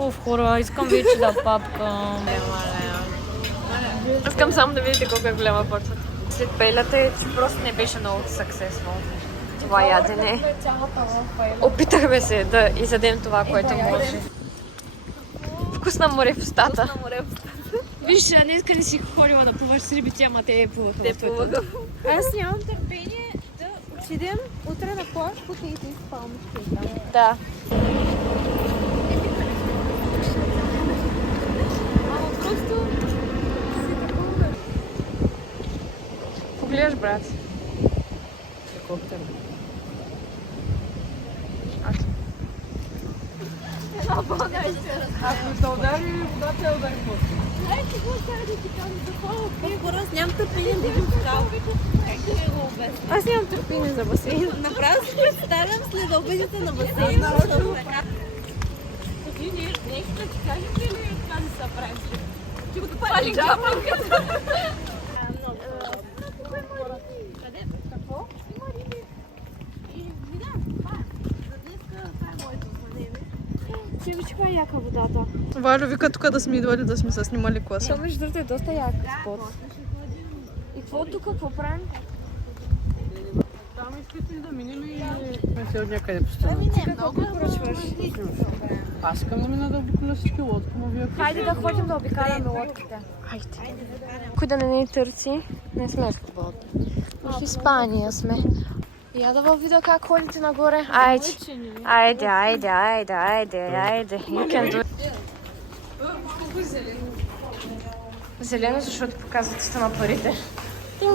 Оф, хора, искам вече да папкам. Искам само да видите колко е голяма порцията. След пелята е, че просто не беше много successful. Това ядене. Опитахме се да изядем това, което може. Вкусна море в устата. Виж, днеска не си ходила да плуваш с рибите, ама те плуваха. Те плуваха. Аз нямам търпение да отидем утре на плаж, кутиите и спалмите. Да. Погледаш, брат. Helikopter. Ако ще удари, водата я удари после. Знаете, какво трябва да ти кажа за хора? Аз нямам търпение да видим скал. Аз нямам търпение за басейн. Направо си представям след обедите на басейн. Нещо да ти кажем ли това не са правим? Ти го допали джама. Какво? Има риби. И видя, това е. За днеска това е моето знание. Че ви каква е яка водата. Валю вика тук да сме идвали, да сме се снимали класа. Това между другото е доста як спот. И какво тук, какво правим? Там искате да минем и... Се от някъде постоянно. Не, много поръчваш. Аз искам да мина да обиколя всички лодки, но вие... Хайде да ходим да обикаляме лодките. Хайде. Кой да не ни търси? Не сме в Кубот. В Испания сме. Я да видя как ходите нагоре. Айде. Айде. You can do it. Зелено, защото показва цвета на парите. Динг.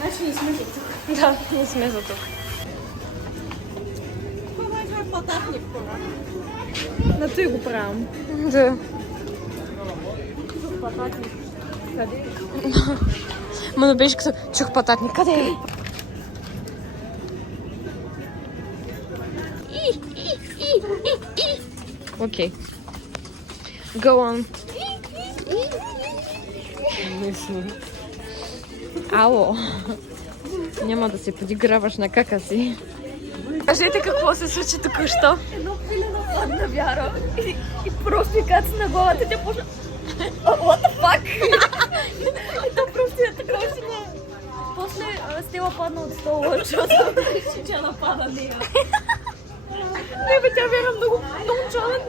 Значи не сме за тук. Да, не сме за тук. Това е пататник, хора. На той го правим. Да. Пататник. Къде? Ма не беше като чух пататник. Къде е? Окей. Go on. Ало. Няма да се подиграваш на кака си. Кажете какво се случи току-що. Едно пилено падна Вяра и просто и каца на главата тя почна... What the fuck? И то просто е така още на... После Стела падна от стола, защото тя напада нея. Не бе, тя Вяра много чален.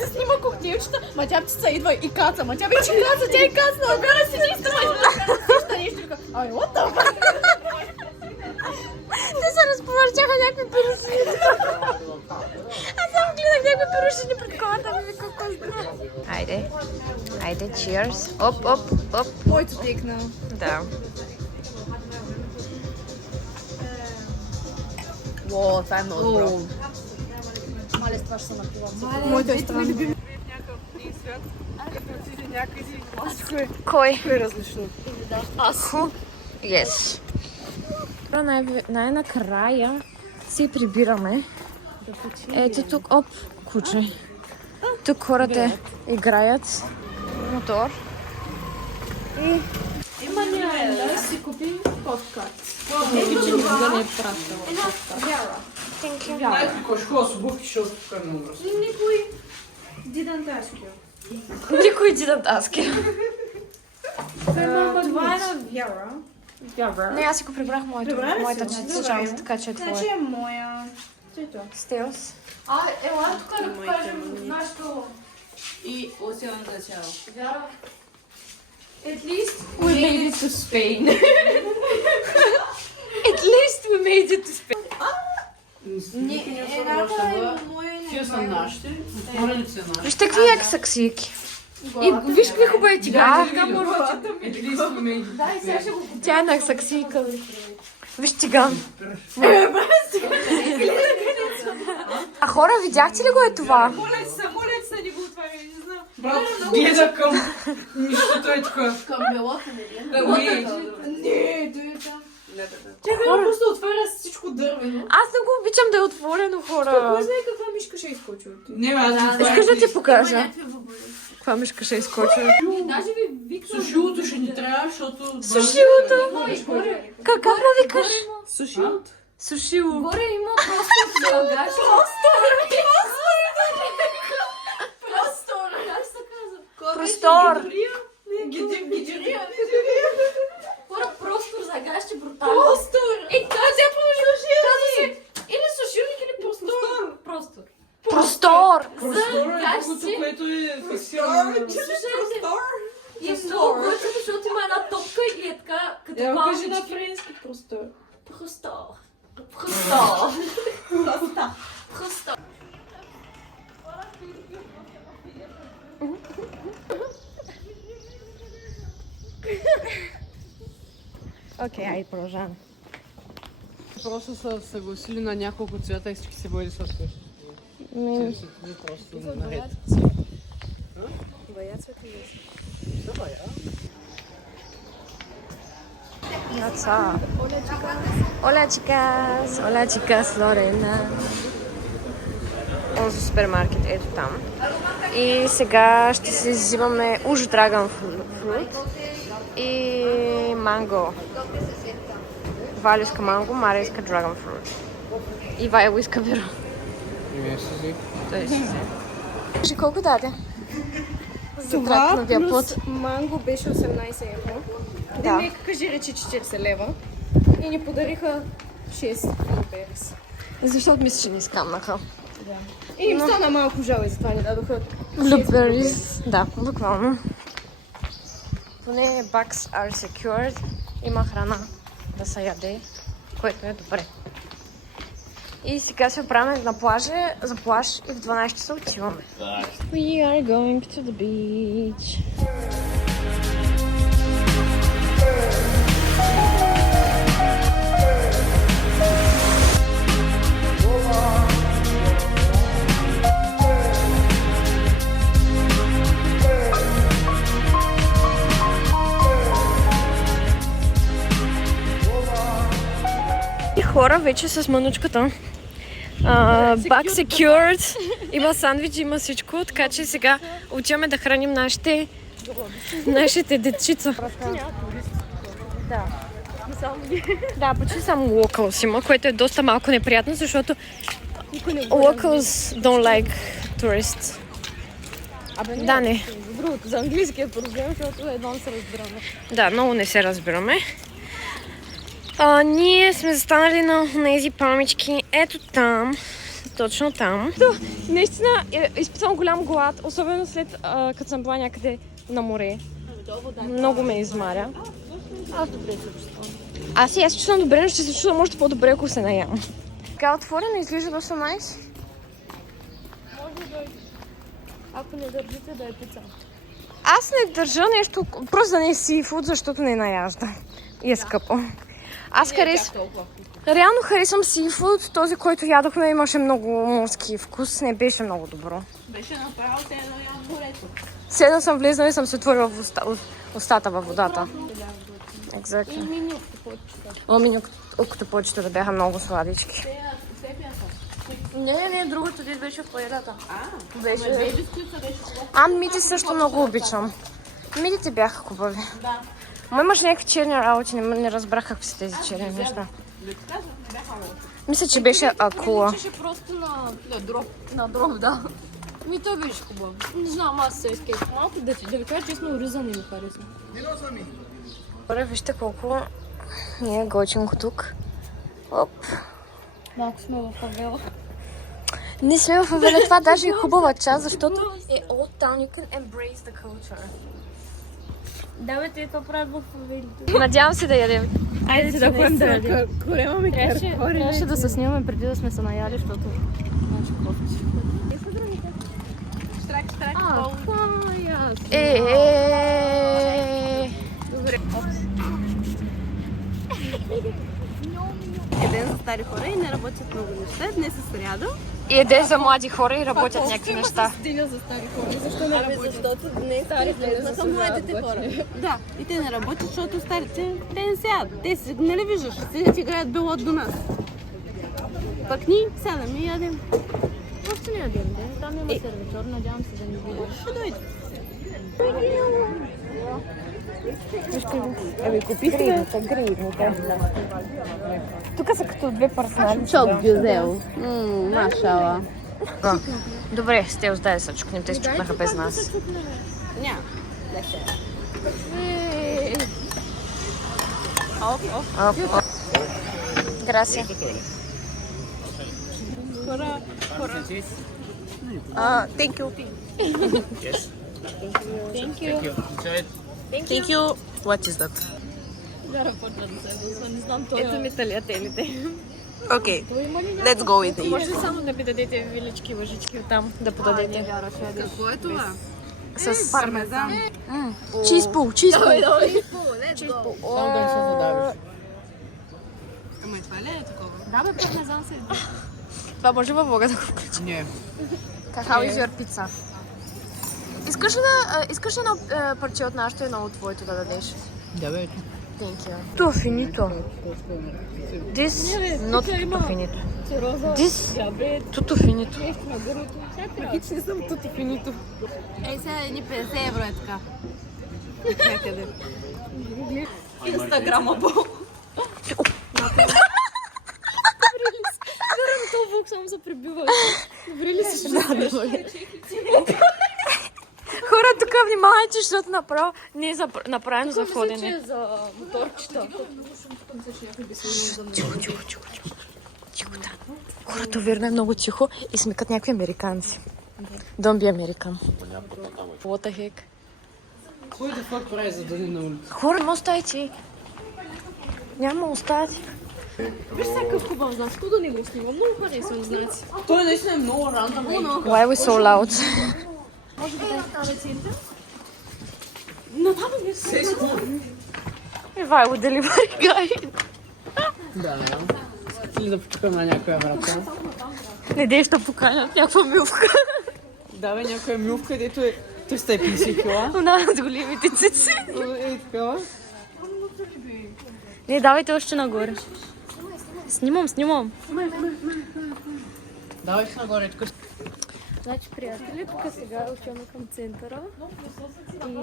Се снима коктейлчета, ма тя птица идва и каца, ма тя вече каца, тя и каца, а Вяра седи и става нещо и така, ай, what the fuck? Те се разповърчаха някакви пирушини. Аз само гледах някакви пирушини пред колата ми, колко здраво. Айде, cheers. Оп. Моето текна. Да. О, това е много добро. Мале, с това ще се напивам. Моето е странно. Кой? Кой е различно? Аз. Yes. Най-накрая си прибираме. Ето тук, куче. Тук хората играят. Мотор. Има да си купим подкаст. никога не е пращала. Thank you. Знаете какво ще ходя с обувки, защото тук е много мръсно. Никой didn't ask you. Никой didn't ask you. Това е на Вяра. Не, аз си го прибрах моята част, така че е Значи твоя. е моя. Стелс. Ела тук да покажем нашето... И от сега начало. Вяра. At least We made it to Spain. At least we made it to Spain. Едната е моя. Тия са нашите. Отворили се нашите. Вижте какви яки саксийки. И виж какви хубави тигани. At least we made it. Да, и сега ще го... Тя е на саксийка. Виж тиган. А хора, видяхте ли го е това? Моля се, не го отваря, не знам. Брат, гледа към нищото е така. Към белото, Не, Не, да е там. Тя просто отваря всичко дървено. Аз не го обичам да е отворено, хора. Кой знае каква мишка ще изкочи от тук? не, аз Искаш да ти покажа? Каква мишка ще изкочи? Даже ви викна... Сушилото ще ни трябва, защото... Сушилото! Горе. Как да викаш? Сушилото? Сушило. Горе има просто лагаш. Простор! Което е фиксирано. И е много готино, защото има една топка и е така, като Кажи на палнички. френски простор. Простор. Простор. Простор. Окей, айде продължаваме. Просто са съгласили на няколко цвета и всички се бъде с успешни. Просто наред. Hola chicas, Lorena. Онзи супермаркет, ето там. И сега ще си взимаме уж Dragon Fruit и манго. Валя иска манго, Мария иска Dragon Fruit. И Вайло иска вино. Той си взе. Кажи колко даде? За тракновия път. Манго беше 18 евро. Да. Демек, кажи речи 40 лева. И ни подариха 6 бlueberries. Защото мисля, че ни скамнаха. И им стана малко жал и затова ни дадоха. Blueberries. Да, буквално. Поне bugs are secured. Има храна да се яде, което е добре. И сега се оправяме на плажа, за плаж и в 12 часа отиваме. We are going to the beach. И хора вече с манучката. Back secured. Има сандвичи, има всичко, така че сега отиваме да храним нашите дечица. Да, почти само locals има, което е доста малко неприятно, защото locals don't like tourists. Да, не. Другото, за английски е проблем, защото едва не се разбираме. Да, много не се разбираме. Ние сме застанали на тези палмички ето там, точно там. Наистина изпитвам голям глад, особено след като съм била някъде на море. Много ме измаря. Аз се чувствам добре, но ще се чувствам още по-добре, ако се наям. Така отворено изглежда доста найс. Ако не държите да е пица. Аз не държа нещо, просто да не е сифуд, защото не наяжда. И е скъпо. Аз реално харесвам сифуд. Този, който ядохме, имаше много морски вкус. Не беше много добро. Беше направо те едно ям морето. Седна съм влезнала и съм се отворила в устата във водата. Exactly. И миньоките почета. Миньоките да бяха много сладички. Не, другото дед беше в паелята. Миди също много обичам. Мидите бяха хубави. Да. Ма имаш някакви черни работи, не разбрах какви са тези черни неща. Мисля, че беше акула. Личеше просто на дроб, да. Той беше хубав. Не знам, аз се изкейх малко, да ви кажа честно, риза не ми харесва. Добре, вижте колко ни е готинко тук. Оп. Малко сме в фавела. Не сме в фавела, това даже е хубава част, защото е old town, you can embrace the culture. Да, бе, те това правят в фавелите. Надявам се да ядем. Айде да ходим да ядем. Корема Трябваше да се снимаме преди да сме се наяли, защото... Ден за стари хора и не работят много неща. Днес е сряда. И е ден за млади хора и работят някакви неща. Деня за стари хора. Защо не работят? Защото днес е ден за младите хора. Да, и те не работят, защото старите, те не сядат. Те си, нали виждаш, седят и играят белот до нас. Пък ние сядаме и ядем. Още не ядем ден. Там има сервитор, надявам се да ни видиш. Ще дойде. Купихме гривните. Тук са като две парсонали. Чок гюзел. Машала. Добре, с те дай да се чукнем. Те се чукнаха без нас. Няма. Оп. Грасия. Хора. Thank you. Yes. Thank you. Enjoy it. Thank you. What is that? Вяра почна да се ядосва, не знам той. Ето ми талиателите. Okay, let's go with it. Може само да ми дадете велички лъжички оттам да подадете. Какво е това? С Пармезан. чизпул. Само да не се задавиш. Ама и това ли е такова? Да бе, пармезан се яде. Това може във влога да го включим. Не. How is your pizza? Искаш едно парче от нашето и едно от твоето да дадеш? Да бе. Thank you. Tutto finito. This not tutto finito. This tutto finito. Магични съм тут и финито. Ей, сега едни 50 евро е така. Някъде. Инстаграмабъл. Това вълк само се прибива. Добре ли си ще Хора, тук внимавайте, защото направо не е направено за ходене. е за моторчета. Тихо, да. Хората верно е много тихо и смекат някакви американци. Don't be American. What the heck? Кой да факт прави за да не на улица? Хора, не оставите. Няма оставите. Виж всякакъв хубав знак, що да не го снимам? Много харесвам знаци. Той наистина е много рандъм. Why are we so loud? Може би да стане център? Но там е се. If I would delivery guy. Да. Искате ли да почукам на някоя врата? Не дей ще поканят някаква милвка. Да бе, някоя милвка, дето е 350 кила. Она с големите цици. Ей, такава. Не, давайте още нагоре. Снимам. Давай се нагоре, тук. Значи, приятели, тук сега отиваме към центъра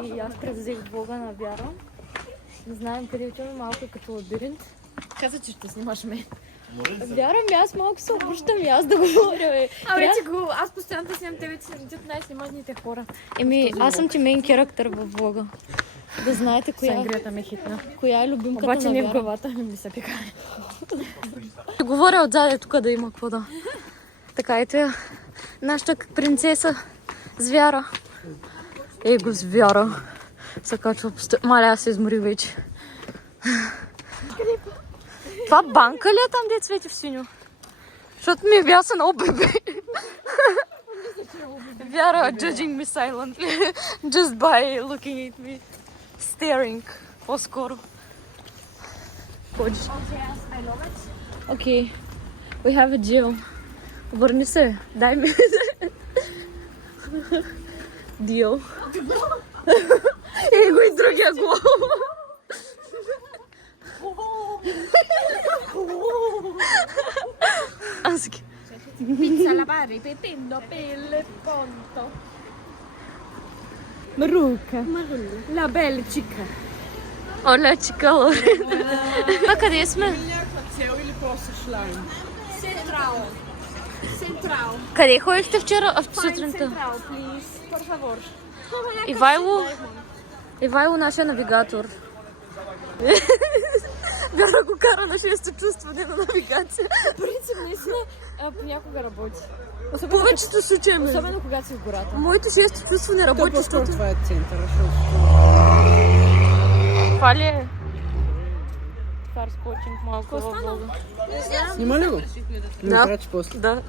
и аз превзех влога на Вяра. Не знаем къде отиваме, малко е като лабиринт. Каза, че ще снимаш мен. Вяра ми, аз малко се обръщам и аз да говоря, бе. Аз постоянно снимам тебе, че са от най-сниманите хора. Еми, аз съм ти мейн характер във влога. Да знаете Сангрията ме хитна. коя е любимката Обаче на не в Вяра. главата ми се пикае. Говоря отзаде тук да има какво да. Така, ето я. Нашата принцеса с Вяра. Его с Вяра. Се качва по сто... Маля, аз се измори вече. Това банка ли е там, де цвети в синьо? Защото ми бяса много бебе. Вяра judging me silently. Just by looking at me. Staring. По-скоро. Ходиш. Окей. We have a deal. Обърни се. Дай ми. Deal. И го и другия глава. Аз ги. Pizza alla pari, pepino, pelle, conto. Марука. La bella chica. Оля, чикало. А къде сме? Някаква цел или просто шлайм? Central. Къде ходихте вчера сутринта? Central, please. Por favor. Ивайло, нашия навигатор. Вяра го кара на 6-то чувстване на навигация. Принцип, наистина, понякога работи. В повечето случаи ме. Особено когато си в гората. Моето 6-то чувство не работи, По-скоро защото... това е центъра, защото... Това ли е? Фарс починг малко във влога. Снима ли го? Не Да. прачи после. Да.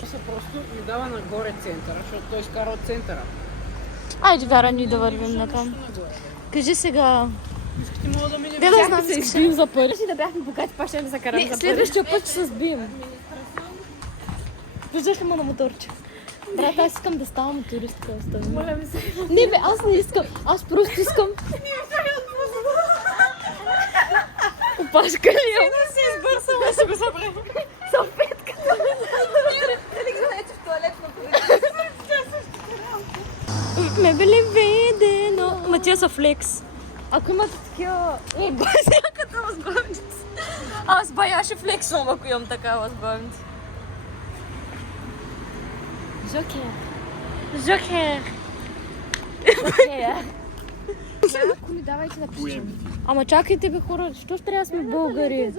Се просто ми дава нагоре центъра, защото той изкара от центъра. Айде, Вяра, ни да вървим натам. Кажи сега... Ти мога да минем. Де да знам, се избим за пари. Да бяхме богати, па ще да се карам за пари. Следващия път ще се сбием. Виждаш ли ме на моторче? Брат, аз искам да ставам мотористка. Моля ми се. Не бе, аз не искам. Аз просто искам. Опашка ли я? си избърсала, ще го събрем. Салфетката. Дали знаете в туалетно Ме били видено. Ма тия са флекс. Ако имате такива... Басяката възбавница. Аз баяше флексвам, ако имам такава възбавница. Жокер. Жокер. Ако ми давайте да пишем. Ама чакайте бе хора, защо ще трябва да сме българи?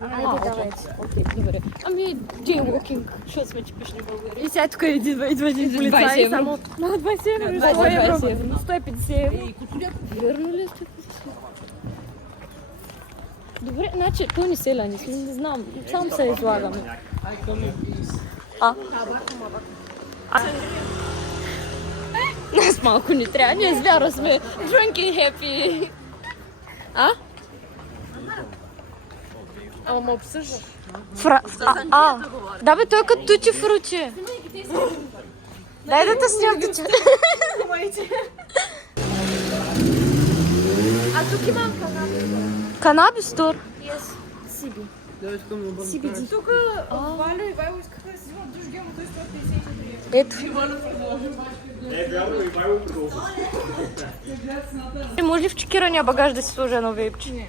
Айде, давайте. Окей, добре. Ами, jaywalking, защото сме типични българи. И сега тук идва един полицай, само... Много 20 евро, 100 евро, 150 евро. Верно ли сте? Добре, значи, пълни селяни сме, не знам, само се излагаме. Нас малко ни трябва, ние с Вяра сме drunk and happy. Ама ме обсъждаш. Да бе, той е като тучи фручи. Дай да те снимам тучи. А тук имам Канабис тур. CBD. Тук Валя и Вайло искаха да си взимат душ гел, но той стоят 53. Ето. Може ли в чекирания багаж да си сложи едно вейпче? Не.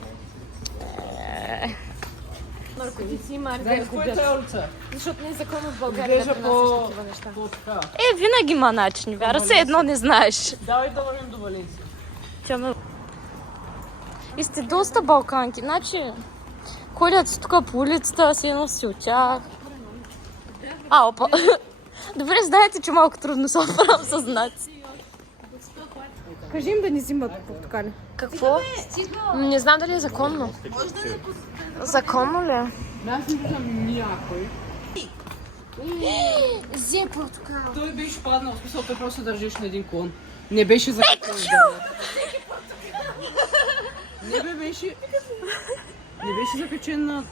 Наркотици, марга, губят. Защото не е законно в България да Изглежда принасяш такива неща. така. Винаги има начин, Вяра, все едно не знаеш. Давай да върнем до Валенсия. И сте доста балканки, значи ходят си тук по улицата, си едно си от тях. Опа. Добре, знаете, че малко трудно се оправям с знаци. Кажи им да ни взимат портокали. Какво? Не знам дали е законно. Законно ли е? Аз не виждам някой. Взе портокал. Той беше паднал, в смисъл, той просто държиш на един клон. Не беше закачен. Не беше закачен на...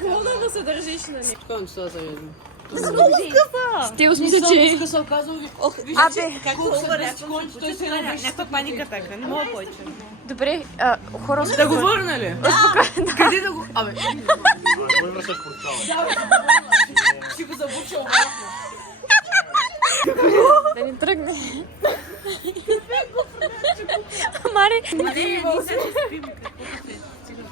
Клона да се държиш на него. Какво не се заведем? Стил смисъл, че... Тук се оказал ви... Колко са върнеш, той се едно някаква паника така, не мога повече. Добре, хора... Да го върна ли? Къде да го... Абе... Кой връщаш портала? Си го забуча обратно. Да ни тръгне. Мари...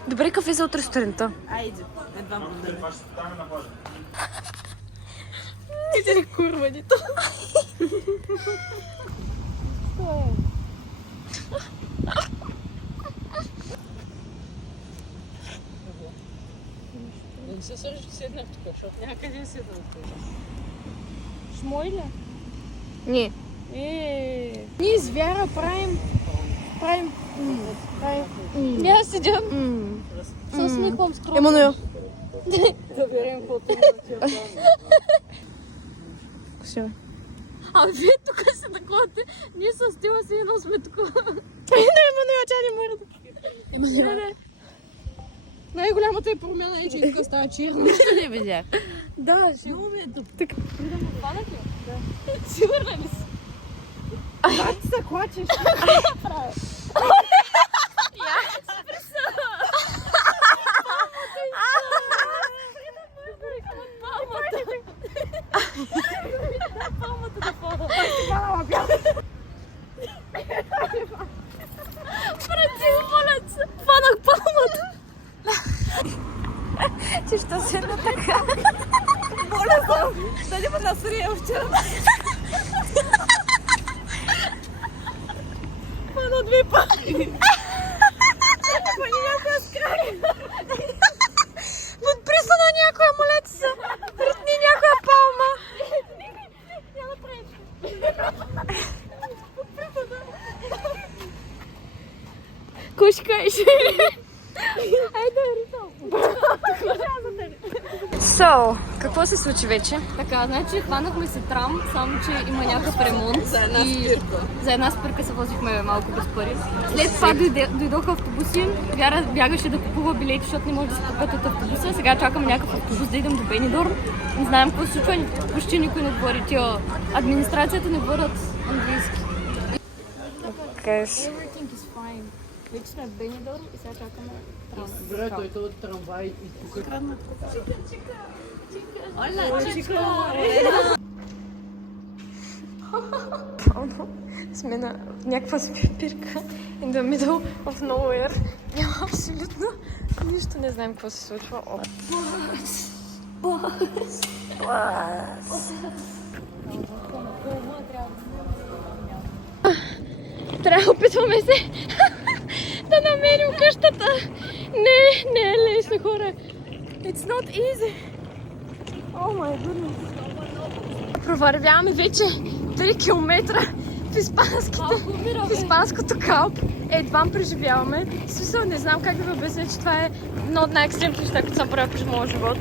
Добре, кафе за утре сутринта. Айде, едва благодаря. Това ще ставаме на плажа. Да не се сържи, че седнах тук, защото някъде седнах тук. Шмой ли? Не. Ние с Вяра правим... Не, аз седя. Се усмихвам скромно. Емануел. Да верим каквото има. А вие тук се таковате. Ние с Стила си едно сме такова. Емануел, тя не мърда. Най-голямата е промяна е, че тук става черно. Нищо не видях. Да, ще го ме тук. Хванат ли? Да. Сигурна ли си? Ти се клачеш. Фанах палмата. Ти що си на така? Дали ме насрия вчера. Пана две пъти. Пани някоя с крак. Подприса на някоя молеца. Ритни някоя палма. Няма пречка. Кушкаш. Айде, Ритал. So, какво се случи вече? Така, значи хванахме се трам, само че има някакъв ремонт. За една спирка. За една спирка се возихме малко без пари. След това дойдоха автобуси. Вяра бягаше да купува билети, защото не може да се купят от автобуса. Сега чакаме някакъв автобус да идем до Бенидорм. Не знаем какво се случва, почти никой не говори. Тия администрацията не говорят английски. Everything is fine. Вече сме в Бенидорм и сега чакаме трам. Добре, той този трамвай и тук. Сме на някаква спирка in the middle of nowhere. Няма абсолютно нищо, не знаем какво се случва. Трябва опитваме се да намерим къщата. Не е лесно, хора. It's not easy. Oh my goodness. Провървяваме вече 3 километра в испанското Калп. Едва преживяваме. В смисъл, не знам как да ви обясня, че това е едно от най-екстремните неща, които съм правила през моя живот.